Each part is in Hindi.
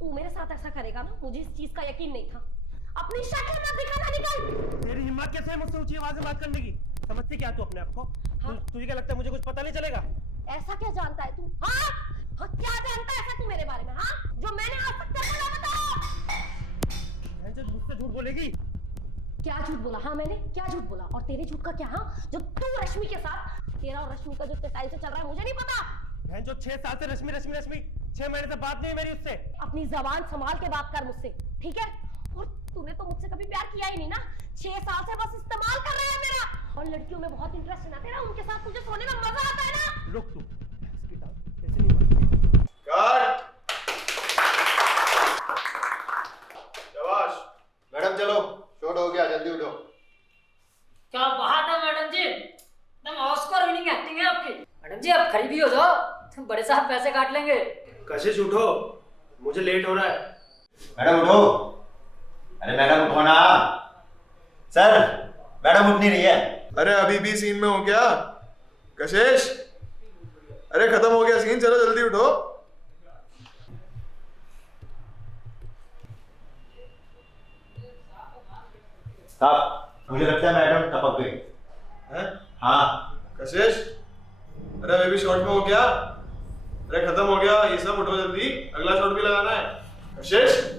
तू मेरे साथ ऐसा करेगा ना, मुझे इस चीज का यकीन नहीं था। अपनी शक्ल मत दिखाना, निकल। तेरी हिम्मत कैसे है मुझसे ऊंची आवाज में बात करने की? समझती क्या तू अपने आप को? हाँ? तुझे क्या लगता है मुझे कुछ पता नहीं चलेगा? ऐसा क्या जानता है तू? हाँ? हाँ, क्या जानता है ऐसा तू मेरे बारे में? हाँ, जो मैंने आज तक तेरे को ना बताया। जो मुझसे झूठ बोलेगी? क्या झूठ बोला? हाँ, मैंने क्या झूठ बोला? और तेरे झूठ का क्या? हाँ, जो तू रश्मि के साथ, तेरा और रश्मि का जो टाइम से चल रहा है, मुझे नहीं पता। जो 6 साल से रश्मि रश्मि रश्मि, 6 महीने से बात नहीं है मेरी उससे। अपनी जबान संभाल के बात कर मुझसे, ठीक है? और तूने तो मुझसे कभी प्यार किया ही नहीं ना। 6 साल से बस इस्तेमाल कर रहा है मेरा। और लड़कियों में बहुत इंटरेस्ट है ना तेरा, उनके साथ तुझे सोने में मजा आता है ना। रुक तू, इसकी टांग ऐसे नहीं मारती। कट। शाबाश मैडम, चलो शॉट हो गया, जल्दी उठो। क्या बात है मैडम जी, एकदम ऑस्कर विनिंग एक्टिंग है आपकी। मैडम जी आप खड़ी भी हो जाओ, तुम बड़े साहब पैसे काट लेंगे। कशिश उठो, मुझे लेट हो रहा है। मैडम उठो। अरे मैडम उठो ना। सर मैडम उठ नहीं रही है। अरे अभी भी सीन में हो क्या कशिश? अरे खत्म हो गया सीन, चलो जल्दी उठो। साहब मुझे लगता है मैडम टपक गई हैं? हाँ। कशिश, अरे अभी भी शॉट में हो क्या? अरे खत्म हो गया ये सब, उठो जल्दी, अगला शॉट भी लगाना है। कशिश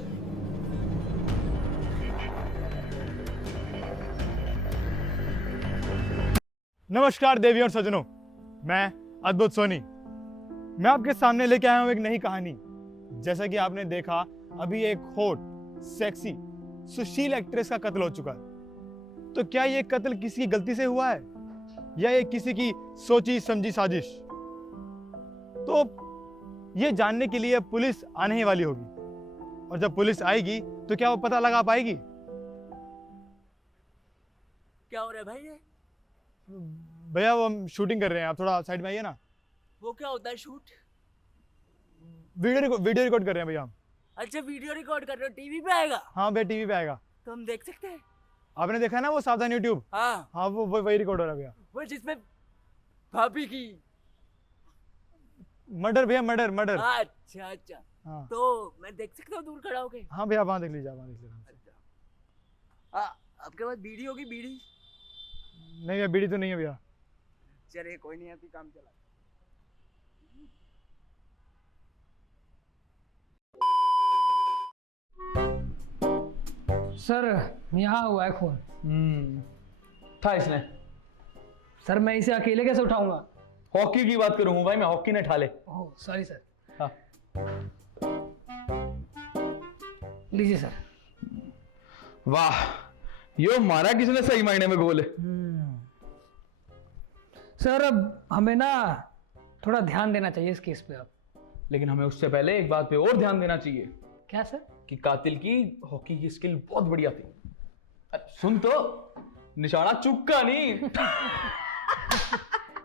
नमस्कार देवी और सज्जनों, मैं अद्भुत सोनी। मैं आपके सामने लेके आया हूं एक नई कहानी। जैसा कि आपने देखा, अभी एक हॉट, सेक्सी, सुशील एक्ट्रेस का कत्ल हो चुका है। तो क्या ये कत्ल किसी की गलती से हुआ है या ये किसी की सोची समझी साजिश? तो ये जानने के लिए पुलिस आने ही वाली होगी, और जब पुलिस आएगी तो क्या वो पता लगा पाएगी? क्या हो रहा है भाई ये? भैया वो हम शूटिंग कर रहे हैं, आप थोड़ा साइड में आइए ना। वो क्या होता है शूट? वीडियो रिकॉर्ड कर रहे हैं भैया हम। अच्छा वीडियो रिकॉर्ड कर रहे हो, टीवी पे आएगा? हाँ भैया टीवी पे आएगा। तो हम देख सकते हैं? आपने देखा ना वो सावधान यूट्यूब? हाँ हाँ वो वही रिकॉर्ड हो रहा है भैया। वो जिसमें भाभी की। मर्डर भैया, मर्डर मर्डर। अच्छा अच्छा, हाँ तो मैं देख सकता हूँ दूर खड़ा होके? हाँ भैया, वहाँ देख लीजिए, वहाँ देख लीजिए। अच्छा आपके पास बीड़ी होगी? बीड़ी? नहीं भैया बीड़ी तो नहीं है भैया। चलिए कोई नहीं, अभी काम चला। सर यहाँ हुआ है खून। था इसने। सर मैं इसे अकेले कैसे उठाऊंगा? हॉकी की बात करूँ भाई मैं, हॉकी ने ठा ले। Oh sorry sir. हाँ लीजिए सर। वाह, यो मारा किसने सही मायने में गोल। सर अब हमें ना थोड़ा ध्यान देना चाहिए इस केस पे अब। लेकिन हमें उससे पहले एक बात पे और ध्यान देना चाहिए क्या सर? कि कातिल की हॉकी की स्किल बहुत बढ़िया थी। अरे सुन तो, निशाना चुका नहीं।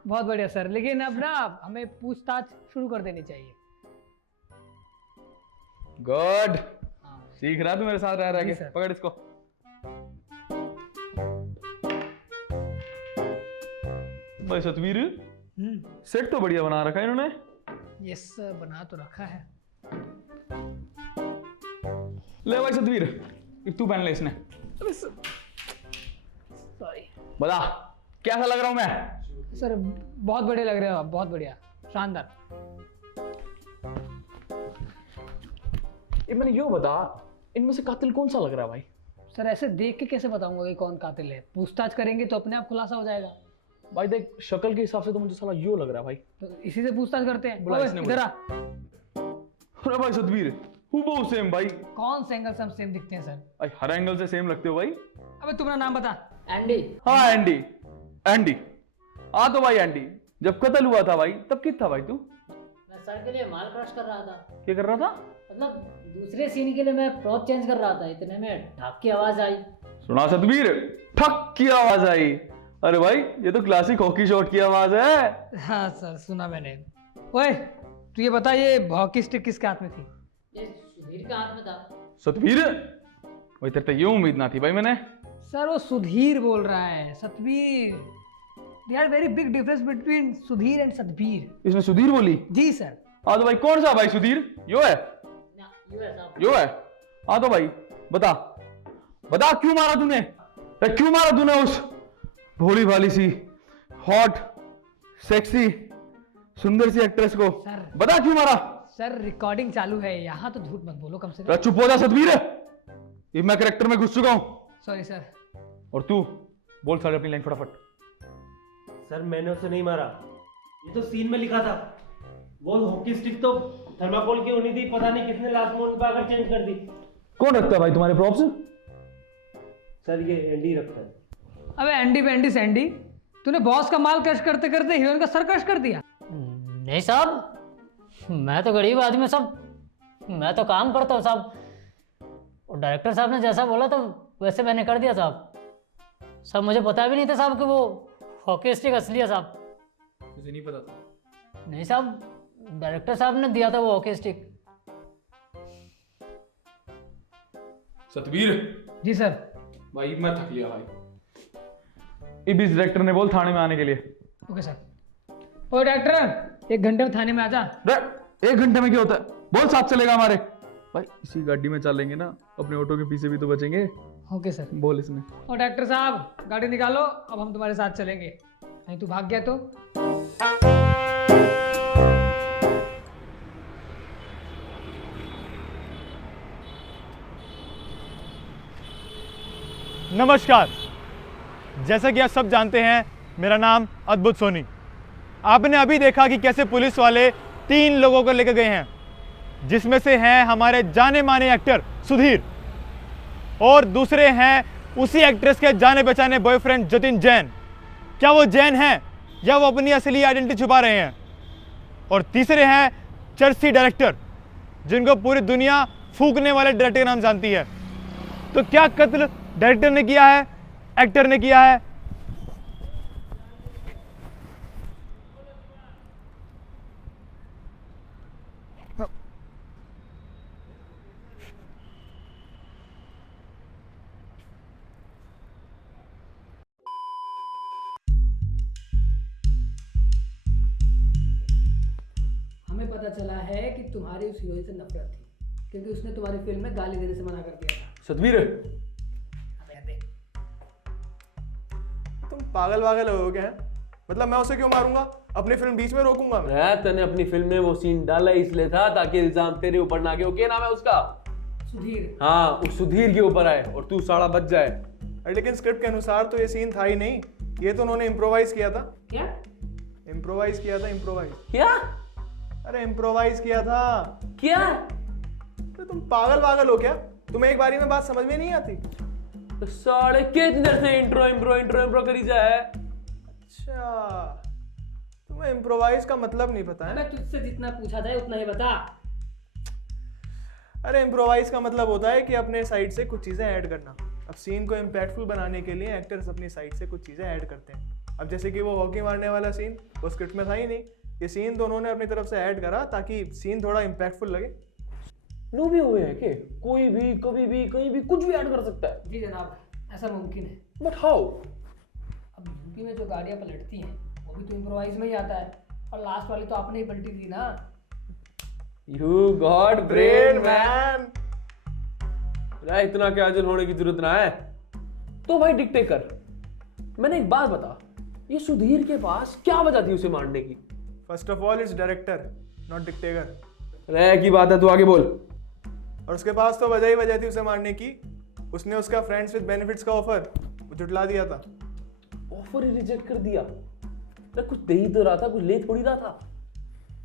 बहुत बढ़िया सर, लेकिन अब ना हमें पूछताछ शुरू कर देनी चाहिए। गुड, सीख रहा तू मेरे साथ रह रह जी के। सर। पकड़ इसको। भाई सतवीर, सेट तो बढ़िया बना रखा है इन्होंने। यस सर, बना तो रखा है। ले भाई सतवीर, एक तू पहन ले इसने। सॉरी। बता कैसा लग रहा हूं मैं? सर बहुत बढ़िया लग रहे हो आप, बहुत बढ़िया, शानदार। ये मैंने यो बता, इनमें से कातिल कौन सा लग रहा है भाई? सर ऐसे देख के कैसे बताऊंगा कि कौन कातिल है? पूछताछ करेंगे तो अपने आप खुलासा हो जाएगा। भाई देख, शक्ल के हिसाब से तो मुझे साला यो लग रहा है भाई। तो इसी से पूछताछ करते हैं। बुला ओए, इसने इधर आ। अरे भाई सतवीर, हूबहू सेम भाई। कौन से एंगल से हम सेम दिखते हैं सर? भाई हर एंगल से सेम लगते हो भाई। अबे तुम्हारा नाम बता। एंडी। हाँ एंडी। एंडी, हाँ तो भाई एंडी, जब कत्ल हुआ था भाई तब कित था भाई तू? मैं सर के लिए माल क्रश कर रहा था। क्या कर रहा था? मतलब दूसरे सीन के लिए मैं प्रॉप चेंज कर रहा था, इतने में ढाक की आवाज आई। सुना सतवीर, ठक की आवाज आई। अरे भाई ये तो क्लासिक हॉकी शॉट की आवाज है। हाँ सर सुना मैंने। ओए तू ये बता, ये हॉकी स्टिक किसके हाथ में थी? ये सुधीर के हाथ में था। सतवीर, वही तेरे तो ये उम्मीद ना थी भाई मैंने। सर वो सुधीर बोल रहा है, Satvir. There very big difference between Sudhir and Satvir. इसने सुधीर बोली? जी सर। हाँ तो भाई कौन सा भाई सुधीर? यो है? ना क्यों है साहब? यो है। हाँ तो भाई बता बता क्यों मारा तूने? क्यों मारा तूने उस भोली भाली सी हॉट सेक्सी सुंदर सी एक्ट्रेस को? सर। बता क्यों मारा? सर रिकॉर्डिंग चालू है यहाँ, तो झूठ मत बोलो कम से कम। चुप हो जा सतवीर, ये मैं कैरेक्टर में घुस चुका हूं। Sorry sir. और तू बोल सारे अपनी लाइन फटाफट। सर मैंने उसे नहीं मारा, ये तो सीन में लिखा था। वो हॉकी स्टिक तो थर्माकोल की होनी थी, पता नहीं किसने लास्ट मोमेंट पर आकर चेंज कर दी। कौन रखता है भाई तुम्हारे प्रॉप्स? सर ये एंडी रखता है। अबे एंडी बेंडी सैंडी, तूने बॉस का माल क्रश करते करते हीरोइन का सर क्रश कर दिया। नहीं साहब, मैं तो गरीब आदमी साहब, मैं तो काम करता हूँ साहब। और डायरेक्टर साहब ने जैसा बोला तो वैसे मैंने कर दिया साहब। साहब मुझे पता भी नहीं था साहब कि वो हॉकी स्टिक असली है साहब। मुझे नहीं पता था। नहीं साहब, डायरेक्टर साहब ने दिया था वो हॉकी स्टिक। सतवीर जी सर। भाई मैं थक लिया भाई। इस डायरेक्टर ने बोल थाने में आने के लिए। Okay sir. ओ डॉक्टर 1 घंटे में थाने में आ जा। 1 घंटे में क्या होता है? बोल साथ चलेगा हमारे भाई। इसी गाड़ी में चलेंगे ना, अपने ऑटो के पीछे भी तो बचेंगे। Okay sir. बोल इसमें। और डॉक्टर साहब गाड़ी निकालो, अब हम तुम्हारे साथ चलेंगे। नहीं तू भाग गया तो? नमस्कार, जैसा कि आप सब जानते हैं मेरा नाम अद्भुत सोनी। आपने अभी देखा कि कैसे पुलिस वाले 3 लोगों को लेकर गए हैं, जिसमें से हैं हमारे जाने माने एक्टर सुधीर और दूसरे हैं उसी एक्ट्रेस के जाने पहचाने बॉयफ्रेंड जतिन जैन। क्या वो जैन हैं या वो अपनी असली आइडेंटिटी छुपा रहे हैं? और तीसरे हैं चर्ची डायरेक्टर, जिनको पूरी दुनिया फूकने वाले डायरेक्टर का नाम जानती है। तो क्या कत्ल डायरेक्टर ने किया है, एक्टर ने किया है? हमें पता चला है कि तुम्हारी उस हीरोइन से नफरत थी, क्योंकि उसने तुम्हारी फिल्म में गाली देने से मना कर दिया था। सतवीर हमें देख। तुम पागल वागल हो क्या? मतलब मैं उसे क्यों मारूंगा? अपनी फिल्म बीच में रोकूंगा मैं? तने अपनी फिल्म में वो सीन डाला इसलिए था ताकि इल्जाम तेरे ऊपर ना आए। क्या नाम है उसका? सुधीर। हाँ, उस सुधीर के ऊपर आए और तू साड़ा बच जाए। अरे लेकिन स्क्रिप्ट के अनुसार तो ये सीन था ही नहीं, ये तो उन्होंने इम्प्रोवाइज किया था। क्या? इम्प्रोवाइज किया था, इम्प्रोवाइज। क्या? अरे इम्प्रोवाइज किया था। क्या? तो तुम पागल वागल हो क्या? तुम्हें एक बारी में बात समझ में नहीं आती? तो साढ़े कितनी देर से इंट्रो इंट्रो इंट्रो इंट्रो करी जाए। अच्छा, तुम्हें इम्प्रोवाइज का मतलब नहीं पता है? मैं तुझसे जितना पूछा जाए उतना ही बता। अरे इम्प्रोवाइज का मतलब होता है कि अपने साइड से कुछ चीजें ऐड करना। अब सीन को इम्पैक्टफुल बनाने के लिए एक्टर्स अपनी साइड से कुछ चीजें ऐड करते हैं। अब जैसे कि वो हॉकी मारने वाला सीन वो स्क्रिप्ट में था ही नहीं, ये सीन दोनों ने अपनी तरफ से ऐड करा ताकि सीन थोड़ा इम्पैक्टफुल लगे। नो भी हुए हैं कि कोई भी कभी भी कहीं भी कुछ भी ऐड कर सकता है। जी जनाब, ऐसा मुमकिन है। But how? अब यूपी में जो गाड़ियां पलटती हैं वो भी तो इम्प्रोवाइज में ही आता है, और लास्ट वाली तो आपने ही पलटी थी ना। You God brain man. इतना कैजुअल होने की जरूरत ना है। तो भाई डिक्टेटर, मैंने एक बात बता, ये सुधीर के पास क्या वजह थी उसे मारने की? First of all it's director not dictator. रह की बात है, तू आगे बोल। और उसके पास तो वजह थी उसे मारने की। उसने उसका फ्रेंड्स विद बेनिफिट्स का ऑफर झुठला दिया था। ऑफर ही रिजेक्ट कर दिया? तो कुछ दे ही तो रहा था, कुछ ले थोड़ी रहा था।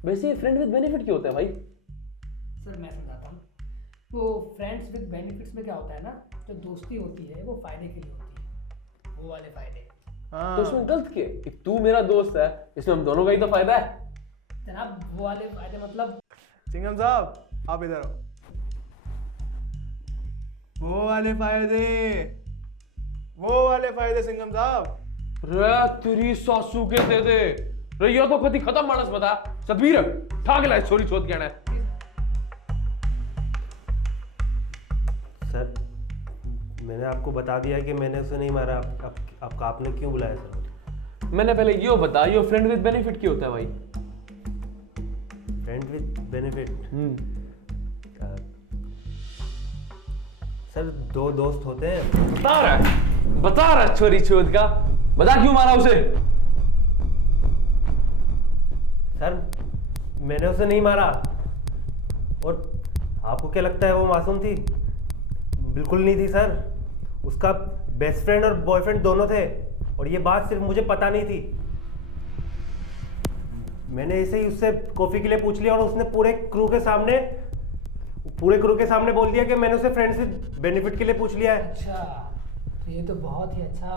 वैसे फ्रेंड विद बेनिफिट क्या होता है भाई? सर मैं समझाता हूँ। वो फ्रेंड्स विद बेनिफिट्स में क्या होता है ना, जो दोस्ती होती है वो फायदे के लिए होती है, वो वाले फायदे। तो इसमें गलत क्या है? तू मेरा दोस्त है, इसमें हम दोनों का ही तो फायदा है। जनाब वो वाले फायदे मतलब। सिंघम साहब आप इधर आओ। वो वाले फायदे सिंघम साहब। रे तेरी सासू के दे दे रे, ये तो कभी खत्म मानस बता। सतवीर ठाक लाए छोरी चोद कहना है। सर मैंने आपको बता दिया कि मैंने उसे नहीं मारा। आपने क्यों बुलाया सर? मैंने पहले ये बता, ये फ्रेंड विद बेनिफिट क्या होता है भाई? फ्रेंड विद बेनिफिट सर 2 दोस्त होते हैं। बता रहा छोरी चोद का, बता क्यों मारा उसे? सर मैंने उसे नहीं मारा। और आपको क्या लगता है वो मासूम थी? बिल्कुल नहीं थी सर। उसका बेस्ट फ्रेंड और बॉयफ्रेंड दोनों थे और ये बात सिर्फ मुझे पता नहीं थी। मैंने ऐसे ही उससे कॉफी के लिए पूछ लिया और उसने पूरे क्रू के सामने बोल दिया कि मैंने उसे फ्रेंड्स विद बेनिफिट के लिए पूछ लिया है। अच्छा, तो ये तो बहुत ही अच्छा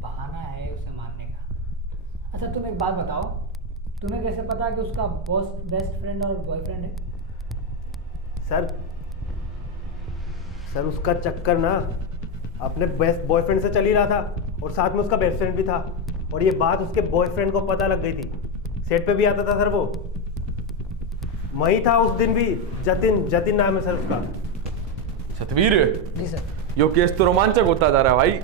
बहाना है उसे मारने का। अच्छा तुम एक बात बताओ, तुम्हें कैसे पता कि उसका बेस्ट फ्रेंड और बॉयफ्रेंड है? सर उसका चक्कर ना अपने बेस्ट बॉयफ्रेंड से चल ही रहा था और साथ में उसका बेस्ट फ्रेंड भी था और ये बात उसके बॉयफ्रेंड को पता लग गई थी। सेट पे भी आता था सर वो, वही था उस दिन भी। जतिन नाम है सर उसका। सतवीर, जी सर। यो केस तो रोमांचक होता जा रहा है भाई।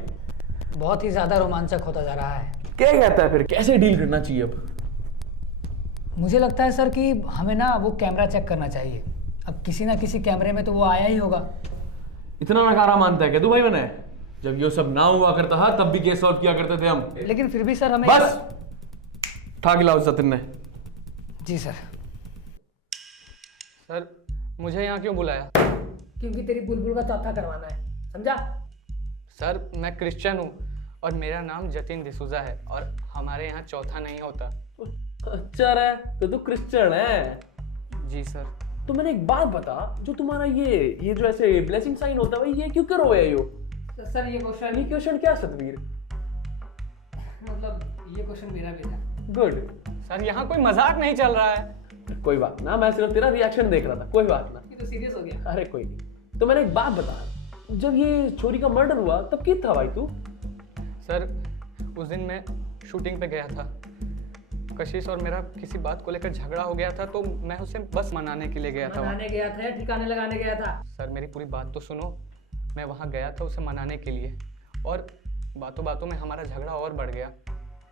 बहुत ही ज़्यादा रोमांचक होता जा रहा है। क्या कहता है फिर, कैसे डील करना चाहिए अब? मुझे लगता है सर कि हमें ना वो कैमरा चेक करना चाहिए। अब किसी ना किसी कैमरे में तो वो आया ही होगा। इतना नकारा मानता है क्या तू भाई? मैंने जब ये सब ना हुआ करता था तब भी केस सॉल्व किया करते थे हम। लेकिन फिर भी सर हमें बस ठा गिलाओ सतिन ने। जी सर। सर मुझे यहाँ क्यों बुलाया? क्योंकि तेरी बुलबुल का चौथा करवाना है, समझा? सर मैं क्रिश्चियन हूँ और मेरा नाम जतिन डिसूजा है और हमारे यहाँ चौथा नहीं होता। अच्छा रे, तो तू क्रिश्चियन है? जी सर। तो मैंने एक बात बता, जो तुम्हारा ये जो ऐसे ब्लेसिंग साइन होता है भाई, ये क्यों करो है यो? सर ये क्वेश्चन क्या सतवीर? मतलब ये क्वेश्चन मेरा भी था। गुड। सर यहाँ कोई मजाक नहीं चल रहा है। कोई बात ना, मैं सिर्फ तेरा रिएक्शन देख रहा था। कोई बात ना। ये तो सीरियस हो गया। अरे कोई नहीं। तो मैंने एक बात बता, जब ये छोरी का मर्डर हुआ तब किस था भाई तू? सर उस दिन मैं शूटिंग पे गया था। कशिश और मेरा किसी बात को लेकर झगड़ा हो गया था तो मैं उसे बस मनाने के लिए गया था। मनाने गया था या ठिकाने लगाने गया था? सर मेरी पूरी बात तो सुनो। मैं वहाँ गया था उसे मनाने के लिए और बातों बातों में हमारा झगड़ा और बढ़ गया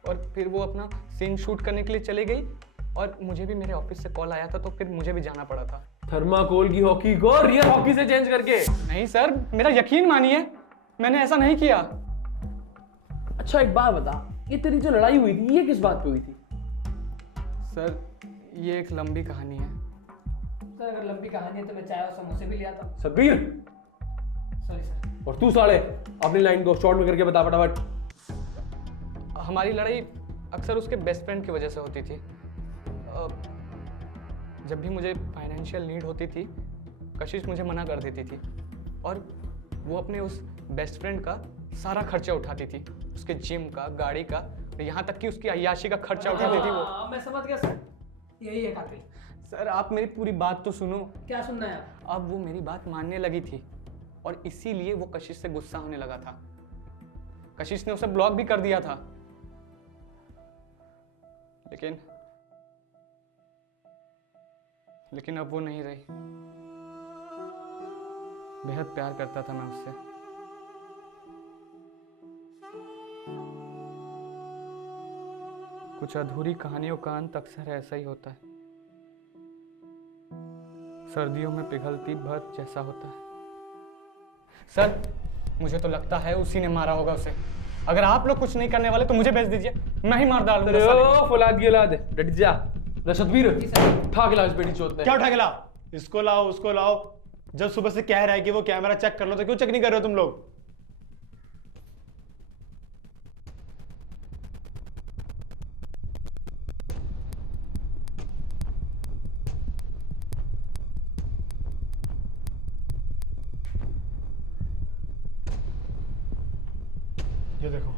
और फिर वो अपना सीन शूट करने के लिए चली गई और मुझे भी मेरे ऑफिस से कॉल आया था तो फिर मुझे भी जाना पड़ा था। थर्माकोल की हॉकी को रियल हॉकी से चेंज करके? नहीं सर, मेरा यकीन मानिए, मैंने ऐसा नहीं किया। अच्छा एक बात बता, ये तेरी जो लड़ाई हुई थी ये किस बात पे हुई थी? सर ये एक लंबी कहानी है। सर अगर लंबी कहानी है तो मैं चाय और समोसे भी ले आता हूँ। Satbir, sorry sir. और तू साले अपनी लाइन को शॉर्ट में करके बता फटाफट। हमारी लड़ाई अक्सर उसके बेस्ट फ्रेंड की वजह से होती थी। जब भी मुझे फाइनेंशियल नीड होती थी कशिश मुझे मना कर देती थी और वो अपने उस बेस्ट फ्रेंड का सारा खर्चा उठाती थी, उसके जिम का, गाड़ी का, यहाँ तक कि उसकी अय्याशी का खर्चा उठाती थी वो। मैं समझ गया सर, यही है कातिल। सर आप मेरी पूरी बात तो सुनो। क्या सुनना है? अब वो मेरी बात मानने लगी थी और इसीलिए वो कशिश से गुस्सा होने लगा था। कशिश ने उसे ब्लॉक भी कर दिया था, लेकिन अब वो नहीं रही। बेहद प्यार करता था मैं उससे। कुछ अधूरी कहानियों का अंत अक्सर ऐसा ही होता है, सर्दियों में पिघलती बर्फ जैसा होता है। सर मुझे तो लगता है उसी ने मारा होगा उसे। अगर आप लोग कुछ नहीं करने वाले तो मुझे भेज दीजिए, मैं ही मार डालूंगा। फौलाद की औलाद है, डट जा। सतबीर, उठा के लाओ इस बेटी चोद ने। क्या उठा के लाओ? इसको लाओ, उसको लाओ। जब सुबह से कह रहा है कि वो कैमरा चेक कर लो तो क्यों चेक नहीं कर रहे हो तुम लोग? ये देखो,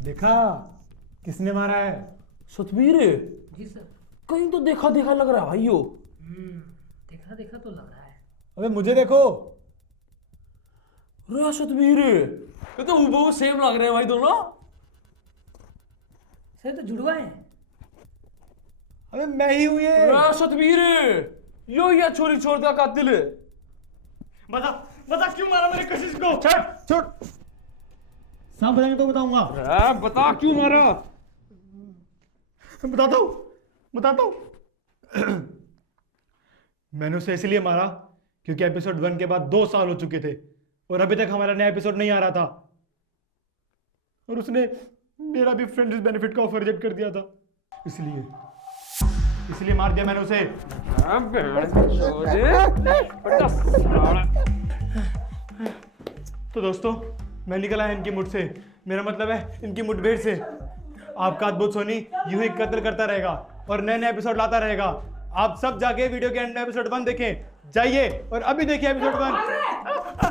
देखा किसने मारा है? सतबीर, जी सर। कहीं तो देखा देखा लग रहा है भाई यो। देखा देखा तो लग रहा है। अबे मुझे देखो। रे सतबीर, ये तो हूबहू सेम लग रहे हैं भाई दोनों। सर तो जुड़वा है। अबे मैं ही हूं ये। रे सतबीर, यो या छोरी छोड़ का कातिल है। बता बता क्यों मारा मेरे कशिश को? छोड़ छोड़, सांप बताएंगे तो बताऊंगा। बता क्यों मारा? बताता हूँ मैंने उसे इसलिए मारा क्योंकि एपिसोड 1 के बाद 2 साल हो चुके थे और अभी तक हमारा नया एपिसोड नहीं आ रहा था, और उसने मेरा भी फ्रेंड्स बेनिफिट का ऑफर रिजेक्ट कर दिया था, इसलिए मार दिया मैंने उसे। तो दोस्तों, मैं निकला है इनकी मुठ से, मेरा मतलब है इनकी मुठभेड़ से। आपका अद्भुत सोनी यूं ही कत्ल करता रहेगा और नए नए एपिसोड लाता रहेगा। आप सब जाके वीडियो के एंड में एपिसोड 1 देखें, जाइए और अभी देखिए एपिसोड 1।